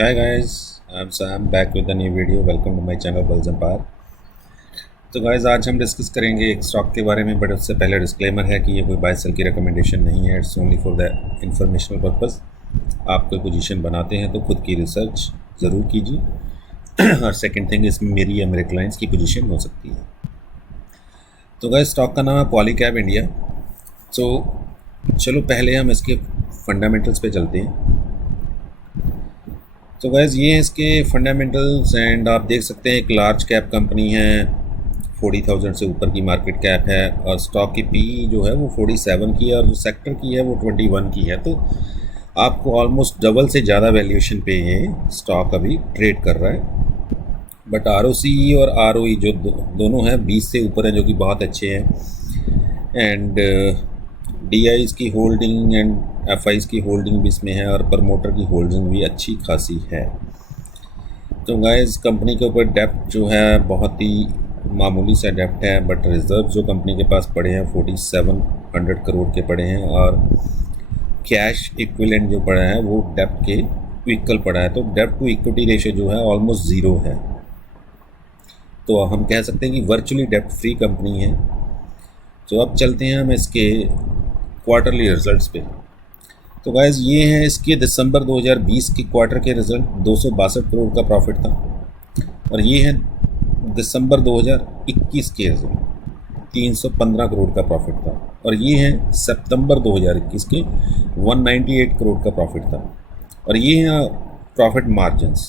Hi guys, I'm Sam back with a new video. Welcome to my channel Bulls Empire। तो guys आज हम discuss करेंगे एक stock के बारे में, बट उससे पहले डिस्क्लेमर है कि ये कोई बाय सेल की रिकमेंडेशन नहीं है। It's only for the informational purpose. आप कोई पोजीशन बनाते हैं तो खुद की रिसर्च ज़रूर कीजिए और सेकंड थिंग, इसमें मेरी या मेरे क्लाइंट्स की पोजीशन हो सकती है। तो गाइज स्टॉक का नाम है पॉलीकैब इंडिया। तो चलो पहले हम इसके फंडामेंटल्स पे चलते हैं। तो गैस ये हैं इसके फंडामेंटल्स एंड आप देख सकते हैं एक लार्ज कैप कंपनी है, 40,000 से ऊपर की मार्केट कैप है और स्टॉक की पी जो है वो 47 की है और जो सेक्टर की है वो 21 की है। तो आपको ऑलमोस्ट डबल से ज़्यादा वैल्यूएशन पे ये स्टॉक अभी ट्रेड कर रहा है। बट ROCE और ROE जो दोनों हैं 20 से ऊपर हैं, जो कि बहुत अच्छे हैं। एंड DIs की होल्डिंग एंड FIs की होल्डिंग भी इसमें है और प्रमोटर की होल्डिंग भी अच्छी खासी है। तो गाइस कंपनी के ऊपर डेप्ट जो है बहुत ही मामूली सा डेप्ट है, बट रिज़र्व जो कंपनी के पास पड़े हैं 4700 करोड़ के पड़े हैं और कैश इक्विवेलेंट जो पड़ा है वो डेप्ट के इक्वल पड़ा है। तो डेप्ट टू इक्विटी रेशियो जो है ऑलमोस्ट ज़ीरो है। तो हम कह सकते हैं कि वर्चुअली डेप्ट फ्री कंपनी है। तो अब चलते हैं हम इसके क्वार्टरली रिजल्ट्स पे। तो गाइस ये है इसके दिसंबर 2020 के क्वार्टर के रिज़ल्ट। 262 करोड़ का प्रॉफिट था। और ये है दिसंबर 2021 के रिज़ल्ट, 315 करोड़ का प्रॉफिट था। और ये है सितंबर 2021 के 198 करोड़ का प्रॉफिट था। और ये हैं प्रॉफिट मार्जिन्स।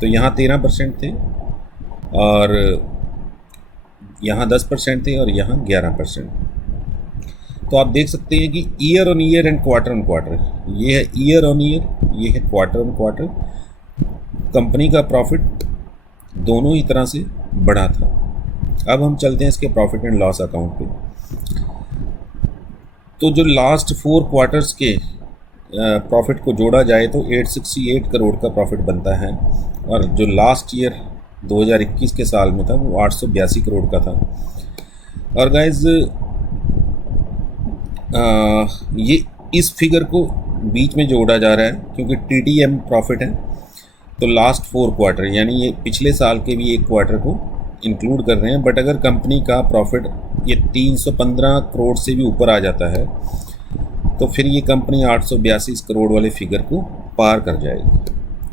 तो यहाँ 13% थे और यहाँ 10% थे और यहाँ 11%। तो आप देख सकते हैं कि year on year and quarter on quarter, ये है ईयर ऑन ईयर, ये है क्वार्टर ऑन क्वार्टर, कंपनी का प्रॉफिट दोनों ही तरह से बढ़ा था। अब हम चलते हैं इसके प्रॉफिट एंड लॉस अकाउंट पे। तो जो लास्ट 4 क्वार्टर्स के प्रॉफिट को जोड़ा जाए तो 868 करोड़ का प्रॉफिट बनता है और जो लास्ट ईयर 2021 के साल में था वो 882 करोड़ का था। और गाइज ये इस फिगर को बीच में जोड़ा जा रहा है क्योंकि TTM प्रॉफिट है। तो लास्ट 4 क्वार्टर यानी ये पिछले साल के भी एक क्वार्टर को इंक्लूड कर रहे हैं। बट अगर कंपनी का प्रॉफिट ये 315 करोड़ से भी ऊपर आ जाता है तो फिर ये कंपनी 882 करोड़ वाले फिगर को पार कर जाएगी,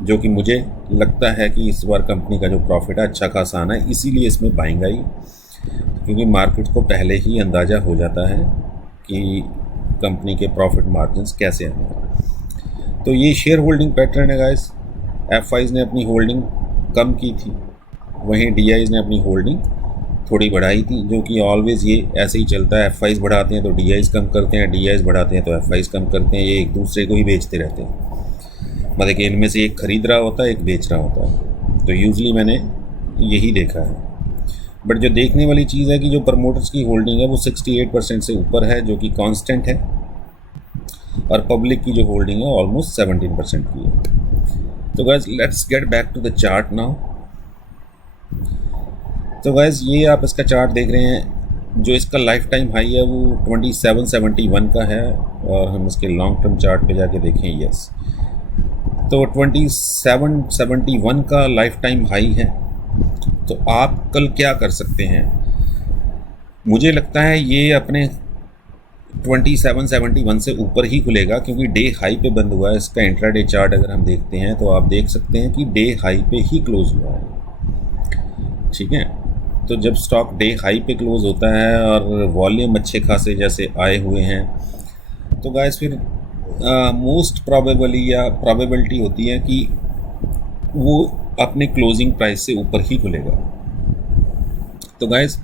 जो कि मुझे लगता है कि इस बार कंपनी का जो प्रॉफिट है अच्छा खासा आना है। इसीलिए इसमें बाइंग आई, क्योंकि मार्केट को पहले ही अंदाज़ा हो जाता है कि कंपनी के प्रॉफिट मार्जिन्स कैसे आए। तो ये शेयर होल्डिंग पैटर्न है गाइस। FIs ने अपनी होल्डिंग कम की थी, वहीं DIs ने अपनी होल्डिंग थोड़ी बढ़ाई थी, जो कि ऑलवेज़ ये ऐसे ही चलता है। FIs बढ़ाते हैं तो DIs कम करते हैं, DIs बढ़ाते हैं तो FIs कम करते हैं। ये एक दूसरे को ही बेचते रहते हैं, मतलब कि इनमें से एक खरीद रहा होता है, एक बेच रहा होता है। तो यूजली मैंने यही देखा है। बट जो देखने वाली चीज़ है कि जो प्रमोटर्स की होल्डिंग है वो 68% से ऊपर है, जो कि कांस्टेंट है, और पब्लिक की जो होल्डिंग है ऑलमोस्ट 17% की है। तो guys let's get back to the chart now. तो गाइज ये आप इसका चार्ट देख रहे हैं, जो इसका लाइफ टाइम हाई है वो 2771 का है। और हम इसके लॉन्ग टर्म चार्ट पे जाके देखें, यस, तो 2771 का लाइफ टाइम हाई है। तो आप कल क्या कर सकते हैं, मुझे लगता है ये अपने 2771 से ऊपर ही खुलेगा, क्योंकि डे हाई पे बंद हुआ है। इसका इंट्राडे चार्ट अगर हम देखते हैं तो आप देख सकते हैं कि डे हाई पे ही क्लोज हुआ है। ठीक है, तो जब स्टॉक डे हाई पे क्लोज होता है और वॉल्यूम अच्छे खासे जैसे आए हुए हैं, तो गाइस फिर मोस्ट प्रोबेबली या प्रोबेबिलिटी होती है कि वो अपने क्लोजिंग प्राइस से ऊपर ही खुलेगा। तो गाइस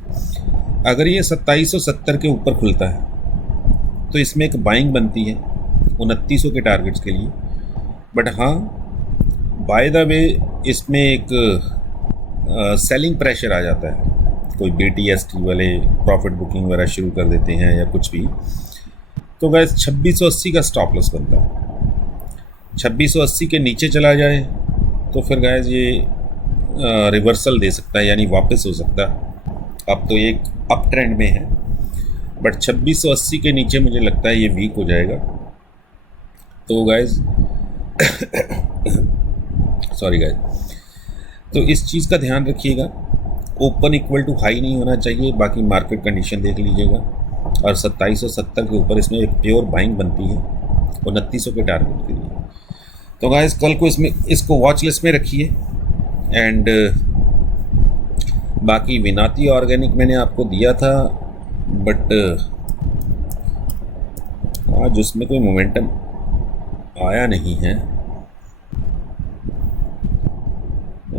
अगर ये 2770 के ऊपर खुलता है तो इसमें एक बाइंग बनती है 2900 के टारगेट्स के लिए। बट हाँ, बाय द वे इसमें एक सेलिंग प्रेशर आ जाता है। कोई BTST वाले प्रॉफिट बुकिंग वगैरह शुरू कर देते हैं या कुछ भी, तो गाइस 2680 का स्टॉप लॉस बनता है। 2680 के नीचे चला जाए तो फिर गाइस ये रिवर्सल दे सकता है, यानी वापस हो सकता है। अब तो एक अप ट्रेंड में है, बट 2680 के नीचे मुझे लगता है ये वीक हो जाएगा। तो गाइस सॉरी गाइस। तो इस चीज़ का ध्यान रखिएगा, ओपन इक्वल टू हाई नहीं होना चाहिए, बाकी मार्केट कंडीशन देख लीजिएगा। और 2770 के ऊपर इसमें एक प्योर बाइंग बनती है 2900 के टारगेट के लिए। तो गाइस कल को इसको वॉच लिस्ट में रखिए। एंड बाकी विनाती ऑर्गेनिक मैंने आपको दिया था, बट आज उसमें कोई मोमेंटम आया नहीं है।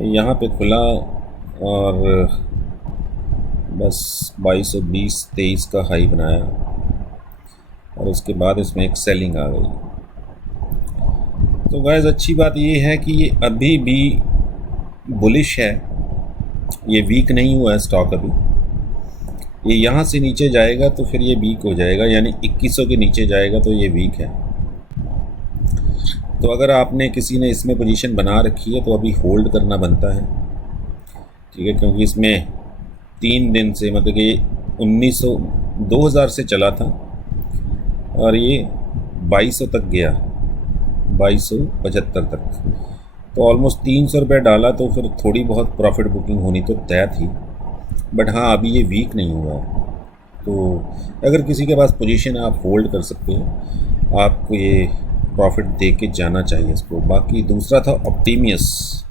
यहाँ पे खुला और बस 2220-23 का हाई बनाया और उसके बाद इसमें एक सेलिंग आ गई। तो गाइस अच्छी बात ये है कि ये अभी भी बुलिश है, ये वीक नहीं हुआ है स्टॉक अभी। ये यहाँ से नीचे जाएगा तो फिर ये वीक हो जाएगा, यानी 2100 के नीचे जाएगा तो ये वीक है। तो अगर आपने किसी ने इसमें पोजीशन बना रखी है तो अभी होल्ड करना बनता है, ठीक है, क्योंकि इसमें 3 दिन से मतलब कि 2000 से चला था और ये 2200 तक गया, 2275 तक। तो ऑलमोस्ट 300 रुपये डाला, तो फिर थोड़ी बहुत प्रॉफिट बुकिंग होनी तो तय थी। बट हाँ अभी ये वीक नहीं हुआ है, तो अगर किसी के पास पोजीशन है आप होल्ड कर सकते हैं, आपको ये प्रॉफिट दे के जाना चाहिए इसको। बाकी दूसरा था ऑप्टिमियस।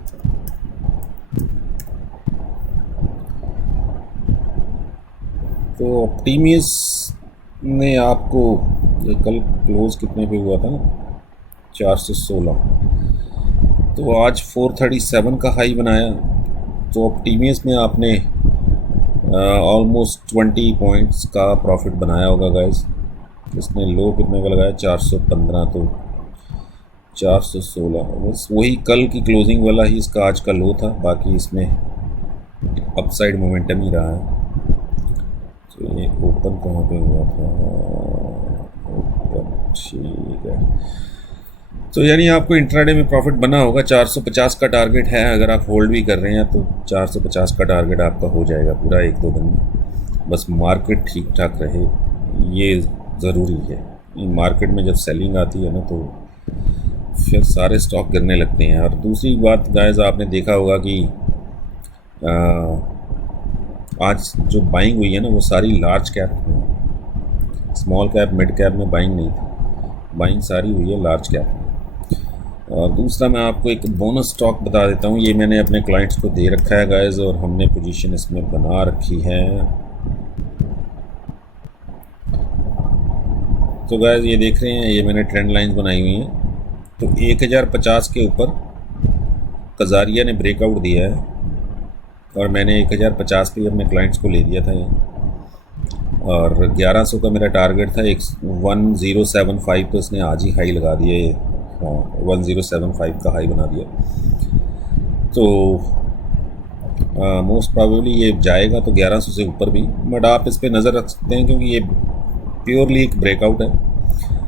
तो ऑप्टिमियस ने आपको ये कल क्लोज कितने पे हुआ था, 416, तो आज 437 का हाई बनाया। तो ऑप्टिमियस में आपने ऑलमोस्ट 20 पॉइंट्स का प्रॉफिट बनाया होगा गाइस। इसने लो कितने का लगाया, 415, तो 416 बस वही कल की क्लोजिंग वाला ही इसका आज का लो था। बाकी इसमें अपसाइड मोमेंटम ही रहा है। तो ये ओपन कहाँ पे हुआ था, ओपन, ठीक है। तो यानी आपको इंट्राडे में प्रॉफिट बना होगा। 450 का टारगेट है, अगर आप होल्ड भी कर रहे हैं तो 450 का टारगेट आपका हो जाएगा पूरा 1-2 दिन में। बस मार्केट ठीक ठाक रहे, ये ज़रूरी है। मार्केट में जब सेलिंग आती है ना तो फिर सारे स्टॉक गिरने लगते हैं। और दूसरी बात गाइस, आपने देखा होगा कि आज जो बाइंग हुई है ना वो सारी लार्ज कैप में, स्मॉल कैप मिड कैप में बाइंग नहीं थी, बाइंग सारी हुई है लार्ज कैप में। और दूसरा मैं आपको एक बोनस स्टॉक बता देता हूँ, ये मैंने अपने क्लाइंट्स को दे रखा है गाइस, और हमने पोजीशन इसमें बना रखी है। तो गाइस ये देख रहे हैं, ये मैंने ट्रेंड लाइंस बनाई हुई हैं। तो 1050 के ऊपर कजारिया ने ब्रेकआउट दिया है और मैंने 1050 पे अपने क्लाइंट्स को ले दिया था ये। और 1100 का मेरा टारगेट था, 1075, तो इसने आज ही हाई लगा दिया ये। हाँ 1075 का हाई बना दिया। तो मोस्ट प्रोबेबली ये जाएगा तो 1100 से ऊपर भी, बट आप इस पर नज़र रख सकते हैं क्योंकि ये प्योरली एक ब्रेकआउट है।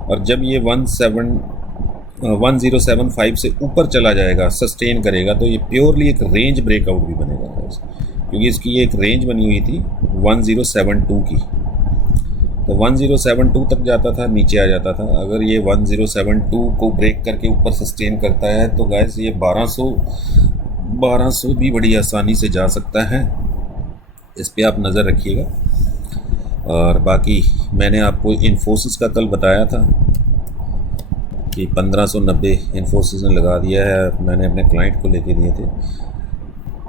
और जब ये 1075 से ऊपर चला जाएगा, सस्टेन करेगा, तो ये प्योरली एक रेंज ब्रेकआउट भी बनेगा, क्योंकि इसकी ये एक रेंज बनी हुई थी 1072 की। तो 1072 तक जाता था, नीचे आ जाता था। अगर ये 1072 को ब्रेक करके ऊपर सस्टेन करता है तो गाइस ये 1200 भी बड़ी आसानी से जा सकता है। इस पे आप नज़र रखिएगा। और बाकी मैंने आपको इन्फोसिस का कल बताया था कि 1590 इन्फोसिस ने लगा दिया है, मैंने अपने क्लाइंट को लेके दिए थे।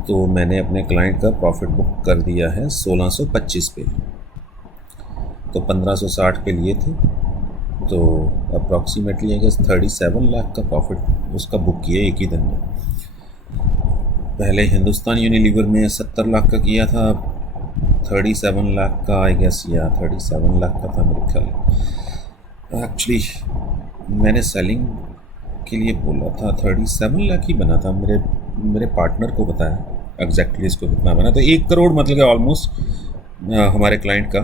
तो मैंने अपने क्लाइंट का प्रॉफिट बुक कर दिया है 1625 पे, तो 1560 पे लिए थे। तो अप्रॉक्सीमेटली आई गेस 37 लाख का प्रॉफिट उसका बुक किया एक ही दिन में। पहले हिंदुस्तान यूनिलीवर में 70 लाख का किया था, 37 लाख का आई गेस, या 37 लाख का था मेरे ख्याल। एक्चुअली मैंने सेलिंग के लिए बोला था, 37 लाख ही बना था, मेरे पार्टनर को बताया एग्जैक्टली इसको कितना बना। तो 1 करोड़ मतलब कि ऑलमोस्ट हमारे क्लाइंट का,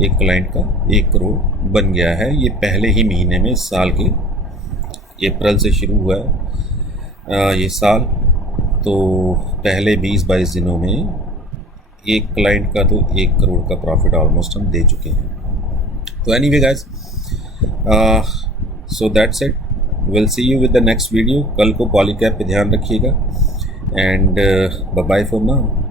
एक क्लाइंट का 1 करोड़ बन गया है। ये पहले ही महीने में, साल के अप्रैल से शुरू हुआ है ये साल, तो पहले 20-22 दिनों में एक क्लाइंट का तो 1 करोड़ का प्रॉफिट ऑलमोस्ट हम दे चुके हैं। तो anyway guys, so that's it. Will see you with the next video. कल को पॉलीकैप पे ध्यान रखिएगा एंड बाय फॉर नाउ।